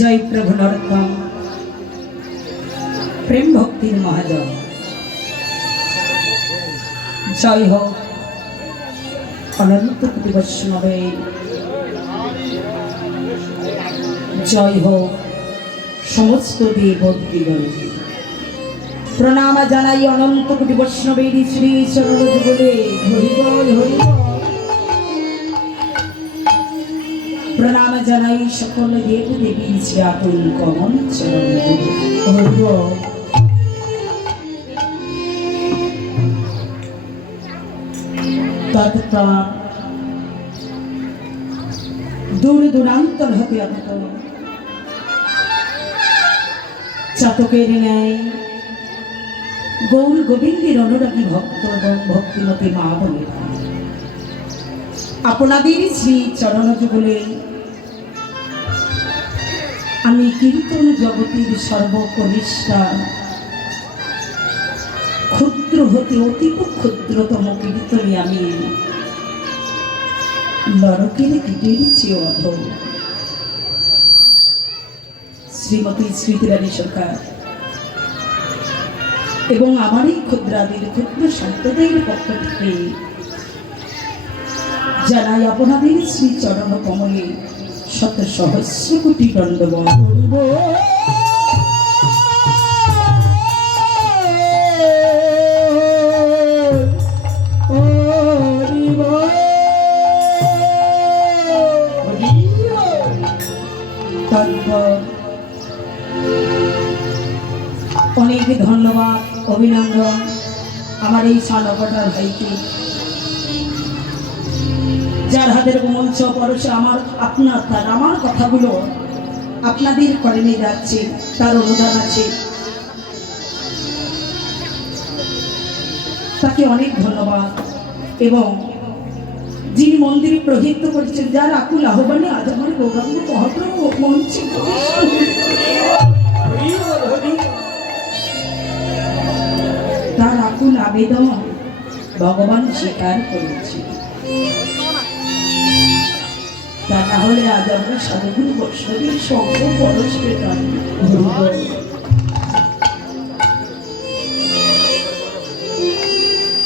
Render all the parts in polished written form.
जय प्रभु नरोत्तम प्रेम भक्ति महाजन जय हो अनंत कोटि वैष्णवे जय हो समस्त देवगण प्रणाम जानाई अनंत कोटि वैष्णवे श्री चरण जुगले हरि बोल हरि बोल प्रणाम जानाई सकल देव देवी श्री आतुल कमल चरण जुगले हरि बोल तत्प्राण दूर दूरांतर हते আগত চাতকের ন্যায় গৌর গোবিন্দের অনুরাগী ভক্ত এবং ভক্তিমতী মা বোনেরা আপনাদের শ্রী চরণ যুগলে আমি কীর্তন জগতের সর্বকনিষ্ঠা ক্ষুদ্র হতে অতীব ক্ষুদ্রতম কীর্তনে আমি নরকের কীটের চেয়ে অধম শ্রীমতী স্মৃতিরানী সরকার এবং আমার এই ক্ষুদ্রাদের ক্ষুদ্র সন্তদের পক্ষ থেকে জানাই আপনাদের শ্রী চরণ কমলে শত সহস্র কোটি দণ্ডবত করিব। অনেক ধন্যবাদ অভিনন্দন আমার এই সানকটার ভাইকে যার হাতের মঞ্চ পরশে আমার আপনার তার আমার কথাগুলো আপনাদের কর্মে যাচ্ছে তার অনুদান আছে তাকে অনেক ধন্যবাদ এবং যিনি মন্দির প্রহিত করেছেন যার আকুল আহ্বানে আজ আমার গৌরাঙ্গ মহাপ্র মঞ্চে তার আকুল আবেদন ভগবান স্বীকার করেছে তা না হলে আজ আমরা সাধুগুরু বৈষ্ণবের সঙ্গ পরশ পেতাম।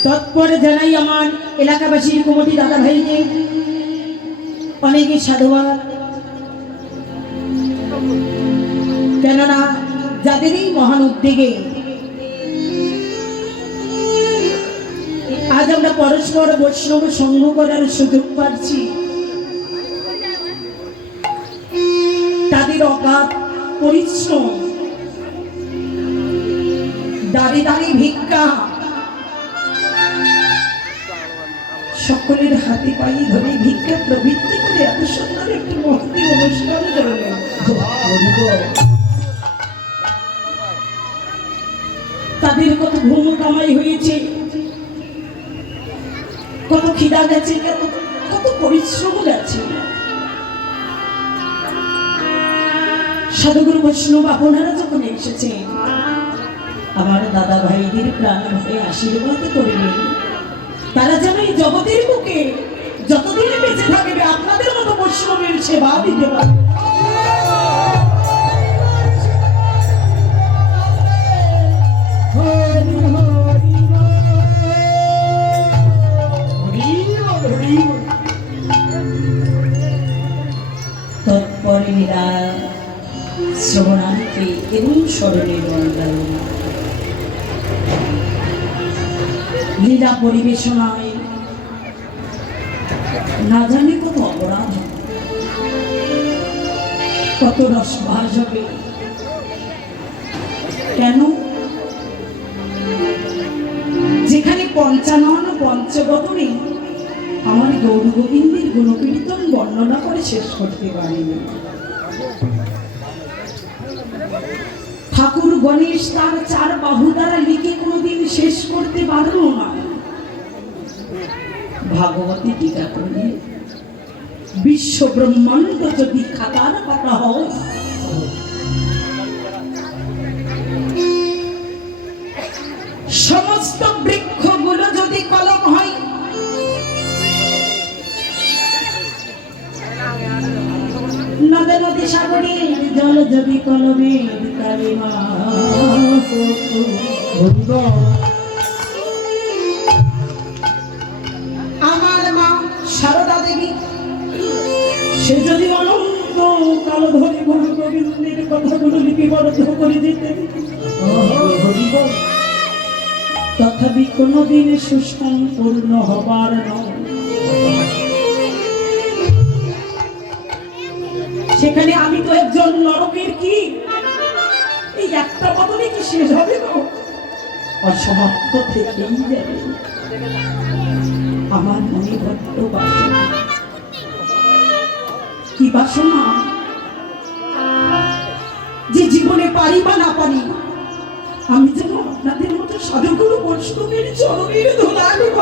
তৎপরে জানাই আমার এলাকাবাসীর কমিটি দাদা ভাইকে অনেকে সাধুবাদ কেননা যাদের এই মহান উদ্যোগে আজ আমরা পরস্পর বৈষ্ণব সঙ্গ করার সুযোগ পাচ্ছি তাদের অগাধ পরিশ্রম দাঁড়ে দাঁড়িয়ে ভিক্ষা সকলের হাতে পায়ে ধরে ভিক্ষা প্রবৃত্তি করে এত সুন্দর একটি মহতি অনুষ্ঠান করলেন তাদের কত ঘুম কামাই হয়েছে কত খিদা গেছে কত পরিশ্রম গেছে সাধুগুরু বৈষ্ণব আপনারা যখন এসেছেন আমার দাদা ভাইদের প্রাণ ভরে আশীর্বাদ করলেন তারা যেন এই জগতের বুকে যতদিন বেঁচে থাকবে আপনাদের মতো বৈষ্ণবের সেবা দিতে পারবে। তৎপরে লীলা শ্রবণার্থে এবং স্মরণে বন্দায় লীলা পরিবেশনায় না জানি কত অপরাধ কত রসভাস হবে কেন যেখানে পঞ্চানন পঞ্চবদনে আমার গৌর গোবিন্দের গুণকীর্তন বর্ণনা করে শেষ করতে পারিনি ঠাকুর গণেশ তার চার বাহু দ্বারা লিখে কোনোদিন শেষ করতে পারল না ভাগবতী টিকা করে বিশ্ব ব্রহ্মাণ্ড যদি খাতার পাতা হয় সমস্ত বৃক্ষগুলো যদি কলম হয় নদে নদী সাগরে জল যদি কলমের কালিমা হতো। আমার মা সারদা দেবী সে যদি অনন্ত কাল ধরে গুরু গোবিন্দের কথাগুলো লিপিবদ্ধ করে দিতেন, তথাপি কোনদিন সুসম্পূর্ণ হবার নয়। সেখানে আমি তো একজন নরকের কি এই একটা বদলে কি শেষ হবে না, অসমাপ্ত থেকেই যাবে। আমার মনে বড্ড বাসনা, কি বাসনা যে জীবনে পারি বা না পারি আমি যেন আপনাদের মতো সাধুগুরু বৈষ্ণবের চরণের ধুলা নিব।